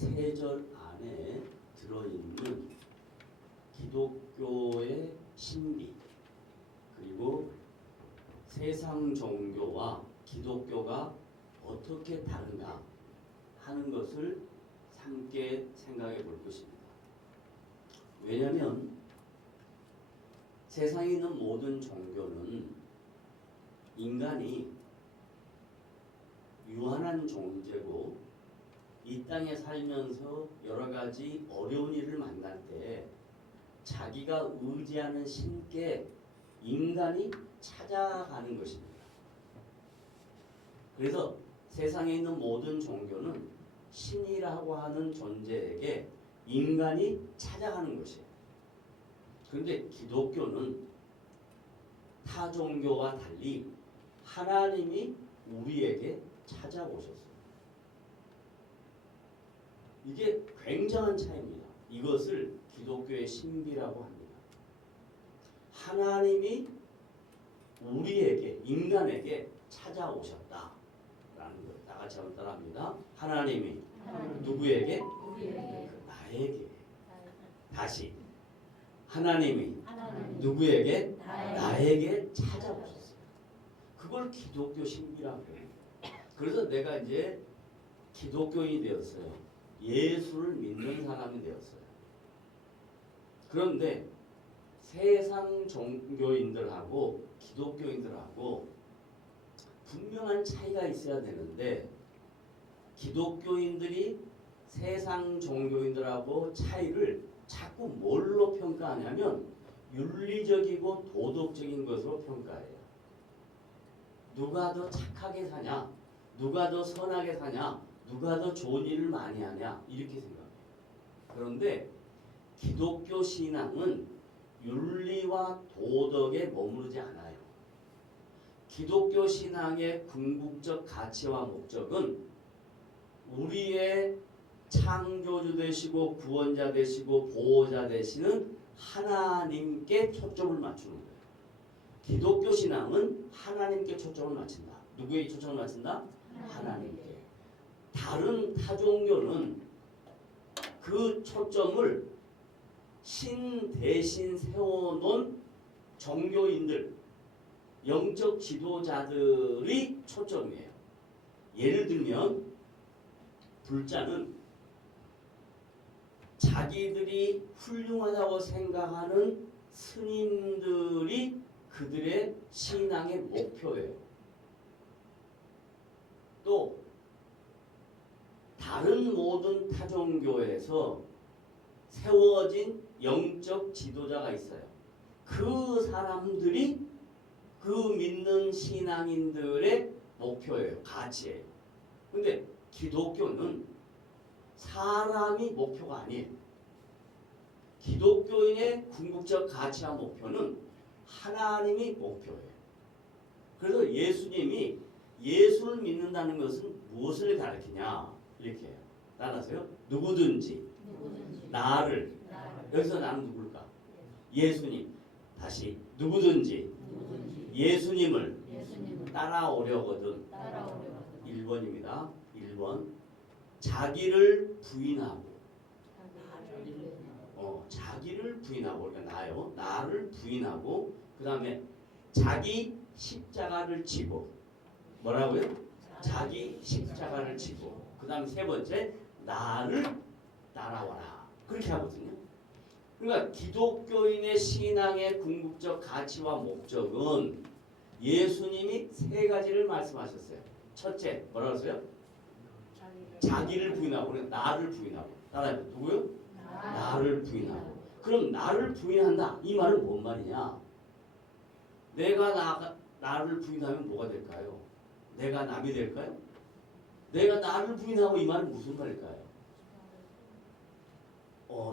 세 절 안에 들어있는 기독교의 신비, 그리고 세상 종교와 기독교가 어떻게 다른가 하는 것을 함께 생각해 볼 것입니다. 왜냐하면 세상에 있는 모든 종교는 인간이 유한한 존재고 이 땅에 살면서 여러 가지 어려운 일을 만날 때 자기가 의지하는 신께 인간이 찾아가는 것입니다. 그래서 세상에 있는 모든 종교는 신이라고 하는 존재에게 인간이 찾아가는 것이에요. 그런데 기독교는 타 종교와 달리 하나님이 우리에게 찾아오셨어요. 이게 굉장한 차이입니다. 이것을 기독교의 신비라고 합니다. 하나님이 우리에게, 인간에게 찾아오셨다라는 것. 다 같이 한번 따라합니다. 하나님이 누구에게? 나에게. 다시. 하나님이 누구에게? 나에게 찾아오셨어요. 그걸 기독교 신비라고 해요. 그래서 내가 이제 기독교인이 되었어요. 예수를 믿는 사람이 되었어요. 그런데 세상 종교인들하고 기독교인들하고 분명한 차이가 있어야 되는데, 기독교인들이 세상 종교인들하고 차이를 자꾸 뭘로 평가하냐면 윤리적이고 도덕적인 것으로 평가해요. 누가 더 착하게 사냐, 누가 더 선하게 사냐, 누가 더 좋은 일을 많이 하냐, 이렇게 생각해요. 그런데 기독교 신앙은 윤리와 도덕에 머무르지 않아요. 기독교 신앙의 궁극적 가치와 목적은 우리의 창조주 되시고 구원자 되시고 보호자 되시는 하나님께 초점을 맞추는 거예요. 기독교 신앙은 하나님께 초점을 맞춘다. 누구에게 초점을 맞춘다? 하나님께. 다른 타종교는 그 초점을 신 대신 세워놓은 종교인들, 영적 지도자들이 초점이에요. 예를 들면 불자는 자기들이 훌륭하다고 생각하는 스님들이 그들의 신앙의 목표예요. 또 다른 모든 타종교에서 세워진 영적 지도자가 있어요. 그 사람들이 그 믿는 신앙인들의 목표예요. 가치예요. 근데 기독교는 사람이 목표가 아니에요. 기독교인의 궁극적 가치와 목표는 하나님이 목표예요. 그래서 예수님이 예수를 믿는다는 것은 무엇을 가르치냐, 이렇게 해요. 따라서요. 누구든지 나를. 여기서 나는 누굴까? 예수님. 다시 누구든지 예수님을 따라오려거든. 1번입니다. 1번. 자기를 부인하고, 자기를 부인하고, 그러니까 나요. 나를 부인하고, 그 다음에 자기 십자가를 지고, 뭐라고요? 자기 십자가를 지고, 그 다음 세 번째, 나를 따라와라. 그렇게 하거든요. 그러니까 기독교인의 신앙의 궁극적 가치와 목적은 예수님이 세 가지를 말씀하셨어요. 첫째, 뭐라고 했어요? 자기를 부인하고, 나를 부인하고. 따라해요. 누구요? 나를 부인하고. 그럼 나를 부인한다. 이 말은 뭔 말이냐? 내가 나를 부인하면 뭐가 될까요? 내가 남이 될까요? 내가 나를 부인하고, 이 말은 무슨 말일까요?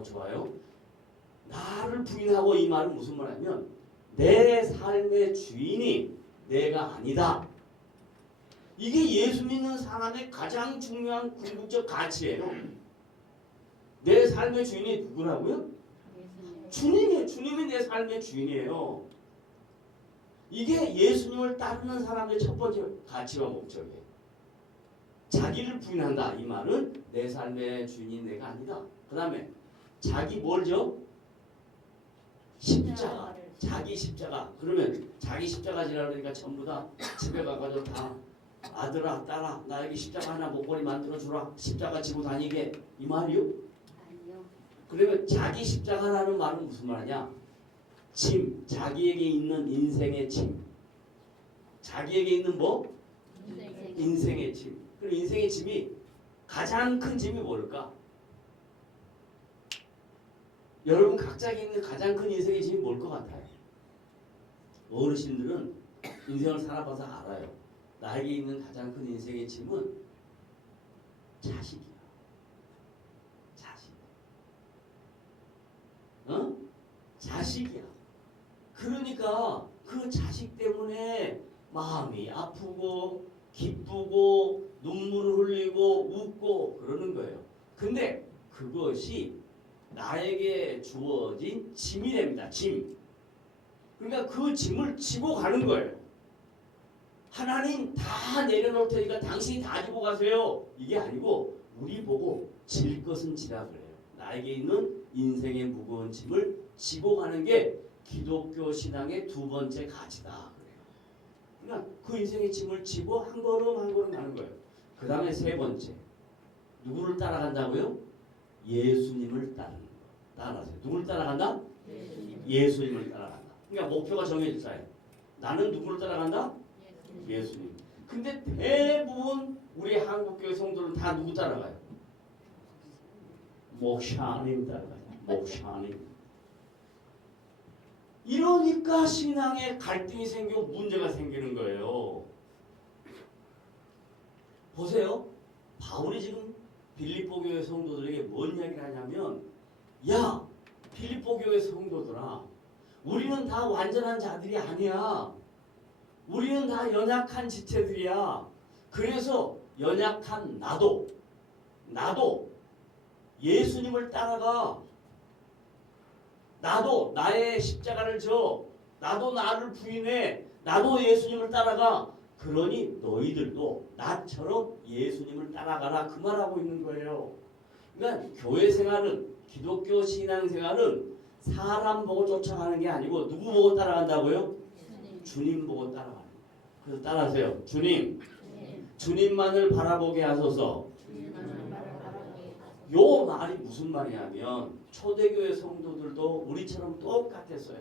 좋아요. 나를 부인하고, 이 말은 무슨 말이냐면 내 삶의 주인이 내가 아니다. 이게 예수 믿는 사람의 가장 중요한 궁극적 가치예요. 내 삶의 주인이 누구라고요? 주님이에요. 주님이 내 삶의 주인이에요. 이게 예수님을 따르는 사람의 첫 번째 가치와 목적이에요. 자기를 부인한다. 이 말은 내 삶의 주인이 내가 아니다. 그 다음에 자기 뭘죠? 십자가. 자기 십자가. 그러면 자기 십자가 지라 그러니까 전부 다 집에 가가지고 다 아들아 딸아 나에게 십자가 하나 목걸이 만들어 주라. 십자가 지고 다니게. 이 말이요? 아니요. 그러면 자기 십자가라는 말은 무슨 말이냐? 짐. 자기에게 있는 인생의 짐. 자기에게 있는 뭐? 인생의 짐. 그럼 인생의 짐이 가장 큰 짐이 뭘까? 여러분 각자에게 있는 가장 큰 인생의 짐이 뭘 것 같아요? 어르신들은 인생을 살아봐서 알아요. 나에게 있는 가장 큰 인생의 짐은 자식이야. 자식. 어? 자식이야. 그러니까 그 자식 때문에 마음이 아프고 기쁘고 눈물을 흘리고 웃고 그러는 거예요. 근데 그것이 나에게 주어진 짐이 됩니다. 짐. 그러니까 그 짐을 지고 가는 거예요. 하나님 다 내려놓을 테니까 당신이 다 지고 가세요. 이게 아니고 우리 보고 질 것은 지라 그래요. 나에게 있는 인생의 무거운 짐을 지고 가는 게 기독교 신앙의 두 번째 가치다. 그러니까 그 인생의 짐을 지고 한 걸음 한 걸음 가는 거예요. 그 다음에 세 번째. 누구를 따라간다고요? 예수님을 따르는 거. 따라하세요. 누구를 따라간다? 예수님을 따라간다. 그러니까 목표가 정해졌어요. 나는 누구를 따라간다? 예수님. 근데 대부분 우리 한국교회 성도는 다 누구 따라가요? 목사님 따라가요. 목사님. 이러니까 신앙에 갈등이 생기고 문제가 생기는 거예요. 보세요. 바울이 지금 빌립보 교회 성도들에게 뭔 이야기를 하냐면 야 빌립보 교회 성도들아 우리는 다 완전한 자들이 아니야. 우리는 다 연약한 지체들이야. 그래서 연약한 나도 예수님을 따라가. 나도 나의 십자가를 져. 나도 나를 부인해. 나도 예수님을 따라가. 그러니 너희들도 나처럼 예수님을 따라가라. 그 말하고 있는 거예요. 그러니까 교회 생활은 기독교 신앙 생활은 사람 보고 쫓아가는 게 아니고 누구 보고 따라간다고요? 주님 보고 따라가는 거예요. 그래서 따라하세요. 주님. 주님만을 바라보게 하소서. 요 말이 무슨 말이냐면 초대교회 성도들도 우리처럼 똑같았어요.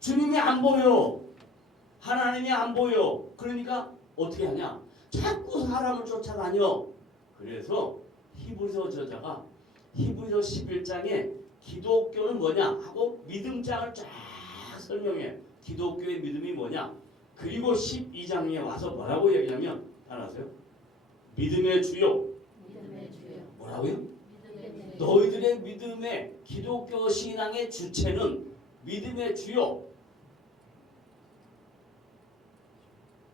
주님이 안 보여. 하나님이 안 보여. 그러니까 어떻게 하냐? 자꾸 사람을 쫓아다녀. 그래서 히브리서 저자가 히브리서 11장에 기독교는 뭐냐 하고 믿음장을 쫙 설명해. 기독교의 믿음이 뭐냐. 그리고 12장에 와서 뭐라고 얘기하면 따라하세요. 믿음의 주요. 뭐라고요? 너희들의 믿음의 기독교 신앙의 주체는 믿음의 주요.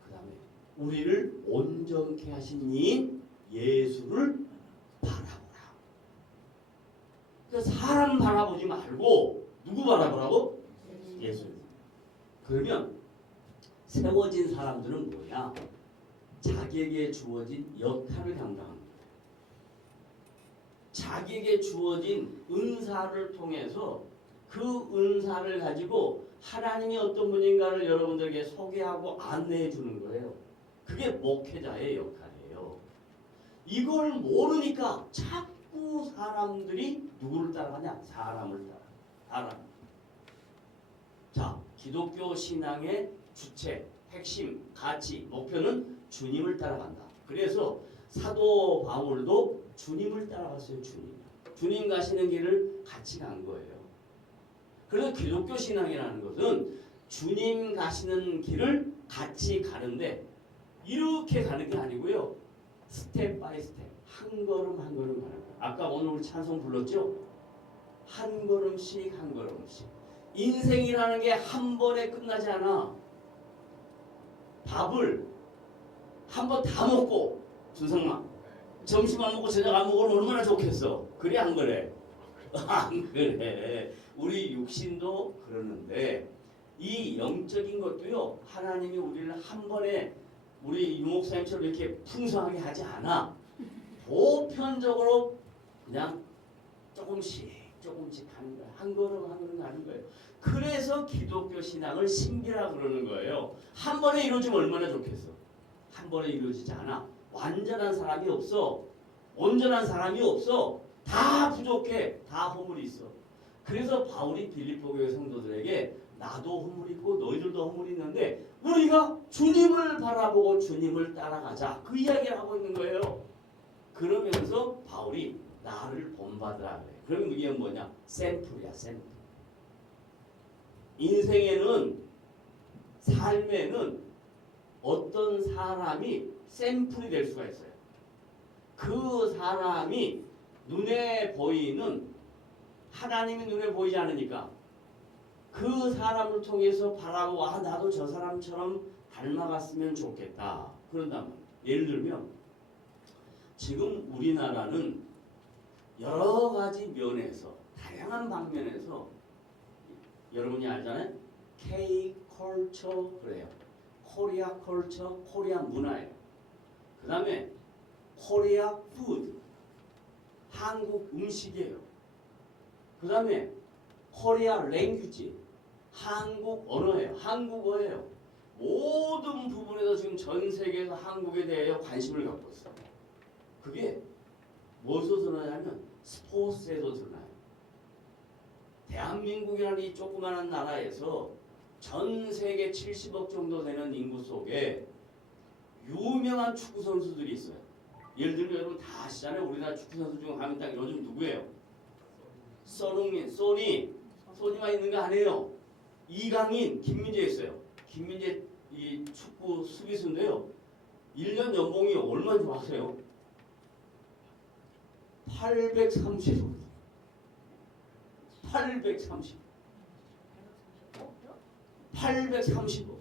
그 다음에 우리를 온전케 하신 이인 예수를 바라보라. 그러니까 사람 바라보지 말고 누구 바라보라고? 예수. 그러면 세워진 사람들은 뭐야? 자기에게 주어진 역할을 감당합니다. 자기에게 주어진 은사를 통해서 그 은사를 가지고 하나님이 어떤 분인가를 여러분들에게 소개하고 안내해 주는 거예요. 그게 목회자의 역할이에요. 이걸 모르니까 자꾸 사람들이 누구를 따라가냐? 사람을 따라. 자, 기독교 신앙의 주체, 핵심, 가치, 목표는 주님을 따라간다. 그래서 사도 바울도 주님을 따라갔어요. 주님 가시는 길을 같이 간 거예요. 그래서 기독교 신앙이라는 것은 주님 가시는 길을 같이 가는데 이렇게 가는 게 아니고요. 스텝 바이 스텝, 한 걸음 한 걸음 가는 거예요. 아까 오늘 우리 찬송 불렀죠? 한 걸음씩 한 걸음씩. 인생이라는 게 한 번에 끝나지 않아. 밥을 한 번 다 먹고 준성아 점심 안 먹고 저녁 안 먹으면 얼마나 좋겠어. 그래 안 그래? 안 그래. 우리 육신도 그러는데 이 영적인 것도요. 하나님이 우리를 한 번에 우리 유목사님처럼 이렇게 풍성하게 하지 않아. 보편적으로 그냥 조금씩 하는 거야. 한 걸음 한 걸음 하는 거예요. 그래서 기독교 신앙을 신비라 그러는 거예요. 한 번에 이루어지면 얼마나 좋겠어. 한 번에 이루어지지 않아. 완전한 사람이 없어. 온전한 사람이 없어. 다 부족해. 다 허물이 있어. 그래서 바울이 빌립보 교회 성도들에게 나도 허물이 있고 너희들도 허물이 있는데 우리가 주님을 바라보고 주님을 따라가자. 그 이야기를 하고 있는 거예요. 그러면서 바울이 나를 본받으라 그래. 그러면 이게 뭐냐? 샘플이야, 샘플. 인생에는 삶에는 어떤 사람이 샘플이 될 수가 있어요. 그 사람이 눈에 보이는 하나님이 눈에 보이지 않으니까 그 사람을 통해서 바라보고 아 나도 저 사람처럼 닮아갔으면 좋겠다. 그런다면 예를 들면 지금 우리나라는 여러 가지 면에서 다양한 방면에서 여러분이 알잖아요. K-컬처 그래요. 코리아 컬처, 코리아 문화예요. 그 다음에 코리아 푸드, 한국 음식이에요. 그 다음에 코리아 랭귀지, 한국 언어예요. 한국어예요. 모든 부분에서 지금 전 세계에서 한국에 대해 관심을 갖고 있어요. 그게 무엇으로 드러나냐면 스포츠에도 드러나요. 대한민국이라는 이 조그마한 나라에서 전 세계 70억 정도 되는 인구 속에 유명한 축구 선수들이 있어요. 예를 들면 여러분 다 아시잖아요. 우리나라 축구 선수 중 하면 딱 요즘 누구예요? 손흥민, 소니만 있는 거 아니에요. 이강인, 김민재 있어요. 김민재 이 축구 수비수인데요. 1년 연봉이 얼마인 줄 아세요? 830억. 830억.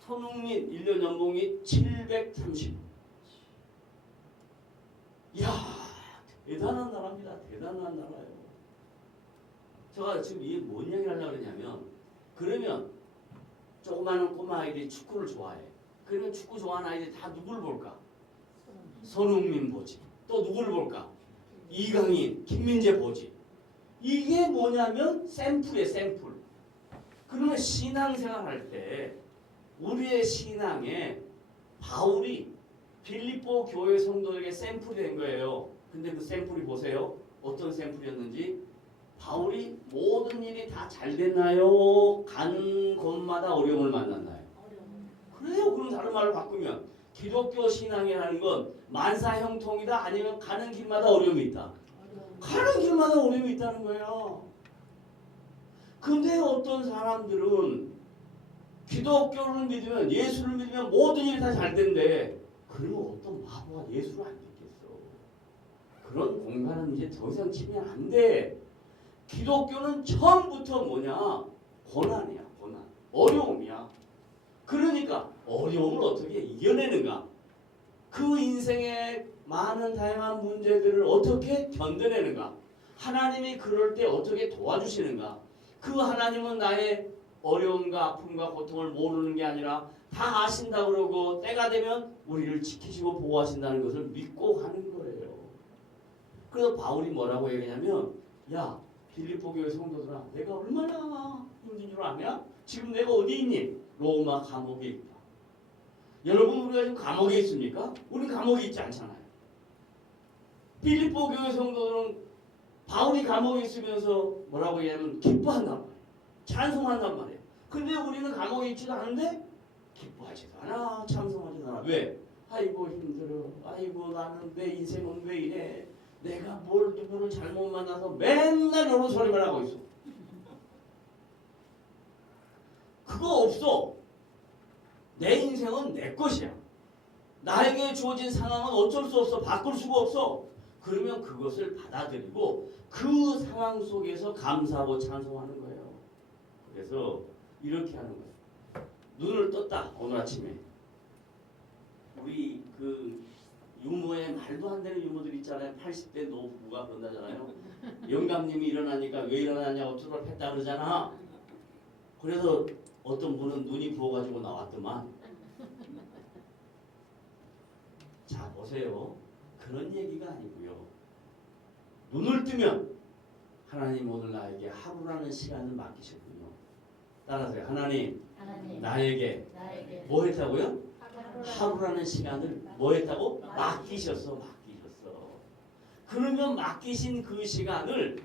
손흥민 1년 연봉이 730억. 이야, 대단한 나라입니다. 대단한 나라예요. 제가 지금 이게 뭔 얘기를 하려고 그러냐면 그러면 조그마한 꼬마 아이들이 축구를 좋아해. 그러면 축구 좋아하는 아이들이 다 누구를 볼까? 손흥민 보지. 또 누구를 볼까? 이강인, 김민재 보지. 이게 뭐냐면 샘플이에요. 샘플. 그러면 신앙생활 할 때 우리의 신앙에 바울이 빌립보 교회 성도들에게 샘플이 된 거예요. 근데 그 샘플이 보세요. 어떤 샘플이었는지. 바울이 모든 일이 다 잘 됐나요? 간 곳마다 어려움을 만났나요? 그래요. 그럼 다른 말로 바꾸면 기독교 신앙이라는 건 만사형통이다 아니면 가는 길마다 어려움이 있다. 가는 길마다 어려움이 있다는 거예요. 근데 어떤 사람들은 기독교를 믿으면 예수를 믿으면 모든 일이 다 잘 된대. 그러면 어떤 바보가 예수를 안 믿겠어. 그런 공간은 이제 더 이상 치면 안 돼. 기독교는 처음부터 뭐냐? 고난이야. 고난. 어려움이야. 그러니까 어려움을 어떻게 이겨내는가? 그 인생의 많은 다양한 문제들을 어떻게 견뎌내는가? 하나님이 그럴 때 어떻게 도와주시는가? 그 하나님은 나의 어려움과 아픔과 고통을 모르는 게 아니라 다 아신다 그러고 때가 되면 우리를 지키시고 보호하신다는 것을 믿고 하는 거예요. 그래서 바울이 뭐라고 얘기하냐면 야 빌립보 교회 성도들아 내가 얼마나 힘든 줄 아냐? 지금 내가 어디 있니? 로마 감옥에 있다. 여러분 우리가 지금 감옥에 있습니까? 우리는 감옥에 있지 않잖아요. 빌립보 교회 성도들은 바울이 감옥에 있으면서 뭐라고 얘기하면 기뻐한단 말이에요. 찬송한단 말이에요. 근데 우리는 감옥에 있지도 않은데 기뻐하지도 않아. 찬송하지도 않아. 왜? 아이고 힘들어. 아이고 나는 내 인생은 왜 이래. 내가 뭘 누구를 잘못 만나서 맨날 이런 소리만 하고 있어. 그거 없어. 내 인생은 내 것이야. 나에게 주어진 상황은 어쩔 수 없어. 바꿀 수가 없어. 그러면 그것을 받아들이고 그 상황 속에서 감사하고 찬송하는 거예요. 그래서 이렇게 하는 거예요. 눈을 떴다. 오늘 아침에. 우리 그 유머에 말도 안 되는 유머들 있잖아요. 80대 노부부가 그런다잖아요. 영감님이 일어나니까 왜 일어나냐고 투덜했다 그러잖아. 그래서 어떤 분은 눈이 부어가지고 나왔더만. 보세요. 그런 얘기가 아니고요. 눈을 뜨면 하나님 오늘 나에게 하루라는 시간을 맡기셨군요. 따라하세요. 하나님 나에게 뭐 했다고요? 하루라는 시간을 뭐 했다고? 맡기셨어. 그러면 맡기신 그 시간을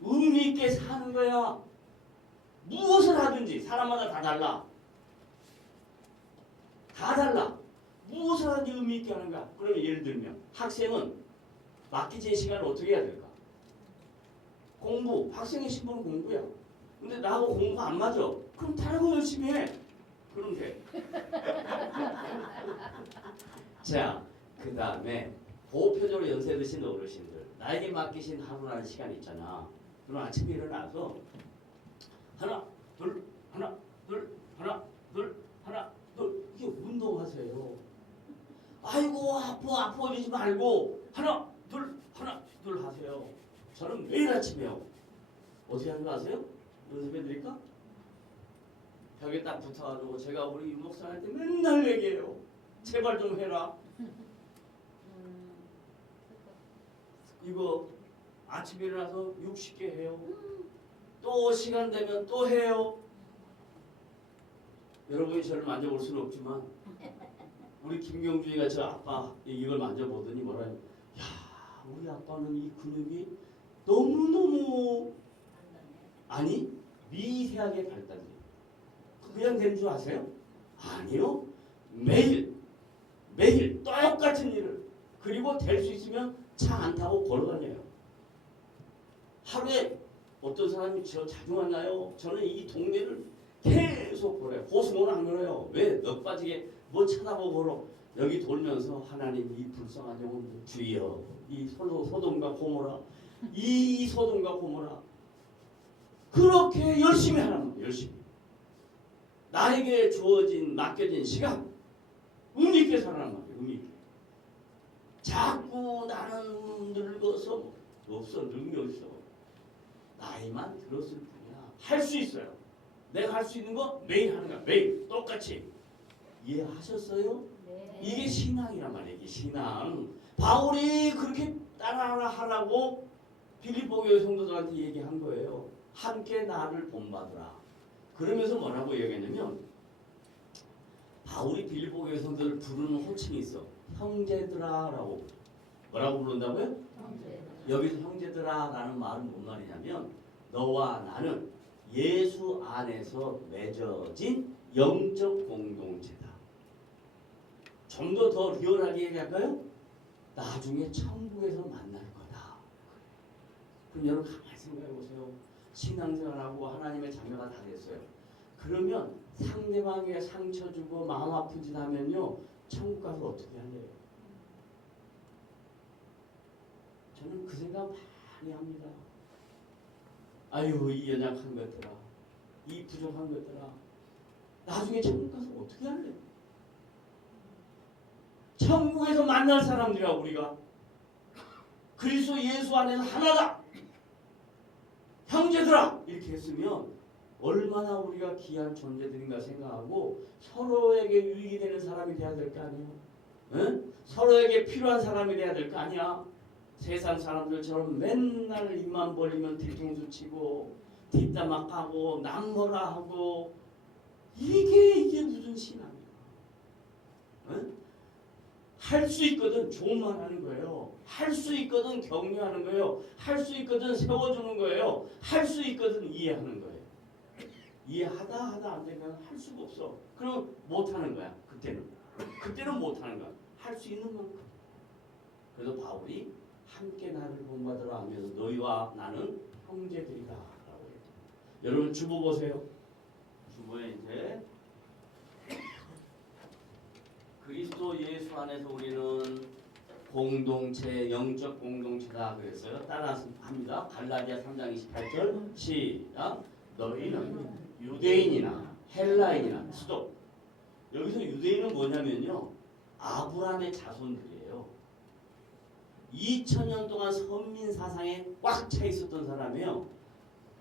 의미 있게 사는 거야. 무엇을 하든지 사람마다 다 달라. 다 달라. 무엇을 하든지 의미 있게 하는 거야. 그러면 예를 들면 학생은 맡기신 시간을 어떻게 해야 될까? 공부. 학생의 신분은 공부야. 근데 나하고 공부 안 맞아. 그럼 다른 거 열심히 해. 그럼 돼. 자, 그 다음에 보호표적으로 연세 드신 어르신들, 나에게 맡기신 하루라는 시간 있잖아. 그럼 아침에 일어나서 하나, 둘, 하나, 둘, 하나, 둘, 하나, 둘 이게 운동하세요. 아이고 아파 이러지 말고 하나, 둘 하세요. 저는 매일 아침에요. 어떻게 하는 거 아세요? 연습해 드릴까? 벽에 딱 붙어가지고 제가 우리 유목사한테 맨날 얘기해요. 제발 좀 해라. 이거 아침에 일어나서 60개 해요. 또 시간 되면 또 해요. 여러분이 저를 만져볼 수는 없지만 우리 김경준이가 저 아빠 이걸 만져보더니 뭐라 해요. 야 우리 아빠는 이 근육이 너무너무 아니 미세하게 발달돼요. 그냥 되는 줄 아세요? 아니요. 매일 똑같은 일을 그리고 될 수 있으면 차 안 타고 걸어다녀요. 하루에 어떤 사람이 저 자주 만나요. 저는 이 동네를 계속 걸어요. 호수모는 안 걸어요. 왜? 넉 빠지게 뭐 쳐다보고 걸어. 여기 돌면서 하나님 이 불쌍한 영혼들 주여 이 소돔과 고모라 이 소돔과 고모라 그렇게 열심히 하란 말이에요. 열심히. 나에게 주어진 맡겨진 시간 의미 있게 살아란 말이에요. 의미 있게. 자꾸 나는 늙어서 없어. 늙이 없어. 나이만 들었을 뿐이야. 할 수 있어요. 내가 할 수 있는 거 매일 하는 거야. 매일 똑같이. 이해하셨어요? 네. 이게 신앙이란 말이에요. 이게 신앙. 바울이 그렇게 따라하라고 빌립보 교회 성도들한테 얘기한 거예요. 함께 나를 본받으라. 그러면서 뭐라고 얘기했냐면 바울이 빌립보 교회 성도들을 부르는 호칭이 있어. 형제들아라고. 뭐라고 부른다고요? 여기서 형제들아라는 말은 뭔 말이냐면 너와 나는 예수 안에서 맺어진 영적 공동체다. 좀 더 리얼하게 얘기할까요? 나중에 천국에서 만날 거다. 그럼 여러분 가만히 생각해 보세요. 신앙생활하고 하나님의 자녀가 다 됐어요. 그러면 상대방에게 상처 주고 마음 아픈 짓 하면요. 천국 가서 어떻게 할래요? 저는 그 생각 많이 합니다. 아유 이 연약한 것들아 이 부족한 것들아 나중에 천국 가서 어떻게 할래? 천국에서 만날 사람들이야 우리가. 그리스도 예수 안에서 하나다. 형제들아 이렇게 했으면 얼마나 우리가 귀한 존재들인가 생각하고 서로에게 유익이 되는 사람이 돼야 될 거 아니에요. 응? 서로에게 필요한 사람이 돼야 될 거 아니야. 세상 사람들처럼 맨날 입만 벌리면 뒤통수 치고 뒷담화 까고 남모라 하고 이게 무슨 신앙이야. 응? 할 수 있거든 좋은 말 하는 거예요. 할 수 있거든 격려하는 거예요. 할 수 있거든 세워주는 거예요. 할 수 있거든 이해하는 거예요. 이해하다 안 되면 할 수가 없어. 그럼 못하는 거야. 그때는 못하는 거야. 할 수 있는 만큼. 그래서 바울이 함께 나를 본받으라 하면서 너희와 나는 형제들이다 라고 해요. 여러분 주보 보세요. 주보에 이제 그리스도 예수 안에서 우리는 공동체, 영적 공동체다 그랬어요. 따라서 합니다. 갈라디아 3장 28절 시작. 너희는 유대인이나 헬라인이나 스톱. 여기서 유대인은 뭐냐면요. 아브라함의 자손들이에요. 2000년 동안 선민 사상에 꽉 차 있었던 사람이에요.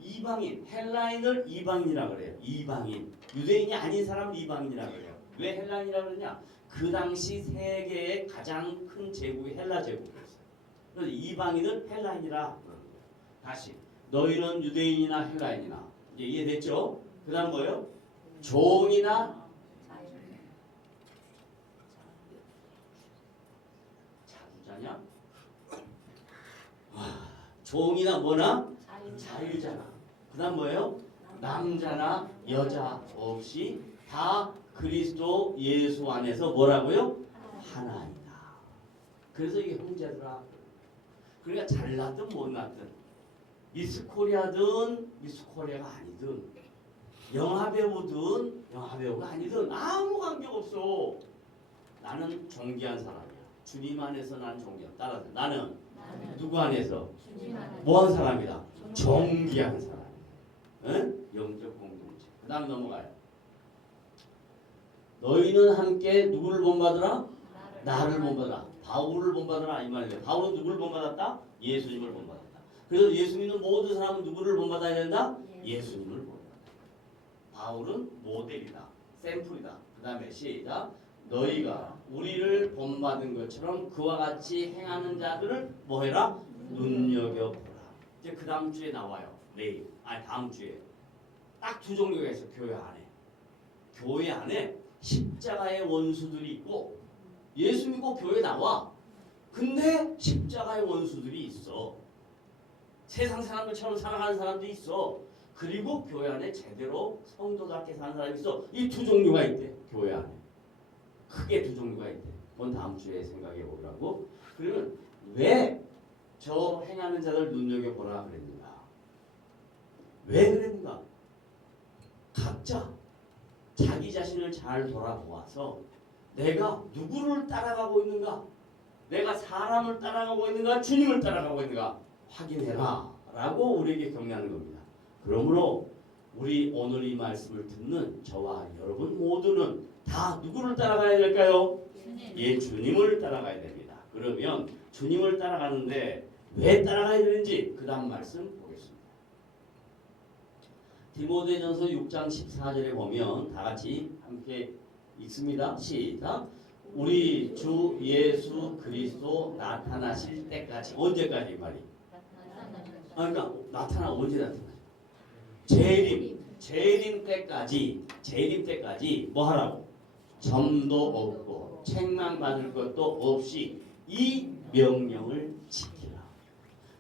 이방인, 헬라인을 이방인이라고 그래요. 이방인. 유대인이 아닌 사람을 이방인이라고 그래요. 왜 헬라인이라고 그러냐? 그 당시 세계의 가장 큰 제국이 헬라 제국이었어요. 그래서 이방인은 헬라인이라 그러는 거예요. 다시 너희는 유대인이나 헬라인이나 이제 이해됐죠? 그다음 뭐예요? 종이나 자유자냐? 종이나 뭐나 자유자나. 그다음 뭐예요? 남자나 여자 없이 다 그리스도 예수 안에서 뭐라고요? 하나이다. 그래서 이게 형제더라. 그러니까 잘났든 못났든 미스코리아든 미스코리아가 아니든 영화배우든 영화배우가 아니든 아무 관계없어. 나는 존귀한 사람이야. 주님 안에서 난 존귀한. 따라서 나는 누구 안에서? 뭐한 사람이다? 존귀한 사람. 응? 영적 공동체. 그 다음 넘어가요. 너희는 함께 누구를 본받으라? 나를 본받아. 바울을 본받으라 이 말이에요. 바울은 누구를 본받았다? 예수님을 본받았다. 그래서 예수 믿는 모든 사람은 누구를 본받아야 된다? 예수님을 본받아. 바울은 모델이다. 샘플이다. 그 다음에 시작. 너희가 우리를 본받은 것처럼 그와 같이 행하는 자들을 뭐해라? 눈여겨보라. 이제 그 다음 주에 나와요. 내일. 아니 다음 주에. 딱 두 종류가 있어. 교회 안에. 교회 안에 십자가의 원수들이 있고 예수 믿고 교회 나와. 근데 십자가의 원수들이 있어. 세상 사람들처럼 살아가는 사람도 있어. 그리고 교회 안에 제대로 성도답게 사는 사람이 있어. 이 두 종류가 있대. 교회 안에. 크게 두 종류가 있대. 그건 다음 주에 생각해 보라고. 그러면 왜 저 행하는 자들 눈여겨보라 그랬는가? 왜 그랬는가? 각자 자기 자신을 잘 돌아보아서 내가 누구를 따라가고 있는가? 내가 사람을 따라가고 있는가? 주님을 따라가고 있는가? 확인해라 라고 우리에게 격려하는 겁니다. 그러므로 우리 오늘 이 말씀을 듣는 저와 여러분 모두는 다 누구를 따라가야 될까요? 예, 주님을 따라가야 됩니다. 그러면 주님을 따라가는데 왜 따라가야 되는지 그 다음 말씀 보겠습니다. 디모데전서 6장 14절에 보면 다 같이 함께 읽습니다. 시작. 우리 주 예수 그리스도 나타나실 때까지. 언제까지 말이? 그러니까 언제 나타나? 재림 때까지 뭐 하라고? 점도 없고 책망받을 것도 없이 이 명령을 지키라.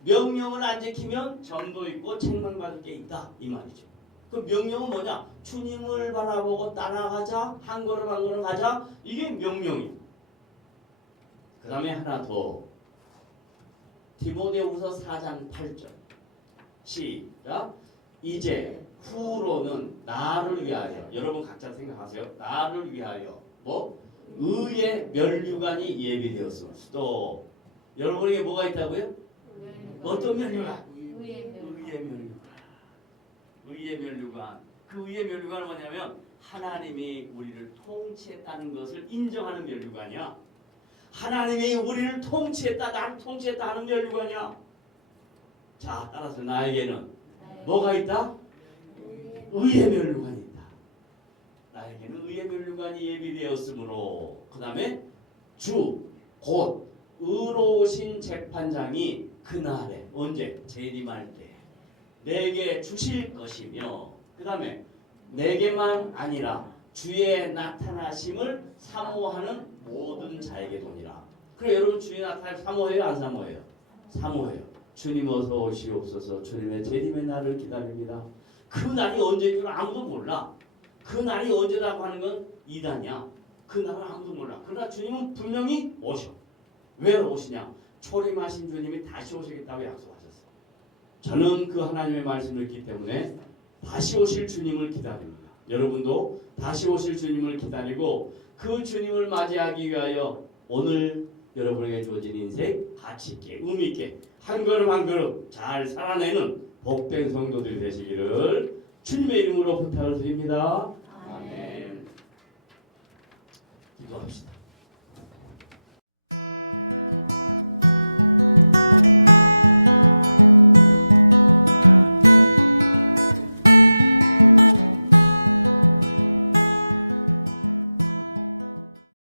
명령을 안 지키면 점도 있고 책망받을 게 있다 이 말이죠. 그 명령은 뭐냐? 주님을 바라보고 따라가자. 한 걸음 한 걸음 가자. 이게 명령이에요. 그 다음에 하나 더. 디모데후서 4장 8절. 시작. 이제 후로는 나를 위하여. 여러분 각자 생각하세요. 나를 위하여. 뭐? 의의 면류관이 예비되었습니다. 또 여러분에게 뭐가 있다고요? 어떤 면류관? 의의 면류관. 의의 면류관. 그 의의 면류관은 뭐냐면 하나님이 우리를 통치했다는 것을 인정하는 면류관이야. 하나님이 우리를 통치했다, 나를 통치했다 하는 면류관이야. 자, 따라서 나에게는 뭐가 있다? 의의 면류관이 있다. 나에게는 의의 면류관이 예비되었으므로 그 다음에 주, 곧 의로우신 재판장이 그날에 언제? 재림할 때 내게 주실 것이며 그 다음에 내게만 아니라 주의 나타나심을 사모하는 모든 자에게 도니라. 그래 여러분 주의 나타나심 사모해요? 안 사모해요? 사모해요. 주님 어서 오시옵소서. 주님의 재림의 날을 기다립니다. 그 날이 언제인 줄 아무도 몰라. 그 날이 언제라고 하는 건 이단이야. 그 날은 아무도 몰라. 그러나 주님은 분명히 오셔. 왜 오시냐? 초림하신 주님이 다시 오시겠다고 약속하셨어. 저는 그 하나님의 말씀을 듣기 때문에 다시 오실 주님을 기다립니다. 여러분도 다시 오실 주님을 기다리고 그 주님을 맞이하기 위하여 오늘 여러분에게 주어진 인생 가치 있게 의미 있게 한 걸음 한 걸음 잘 살아내는 복된 성도들이 되시기를 주님의 이름으로 부탁을 드립니다. 아멘. 기도합시다.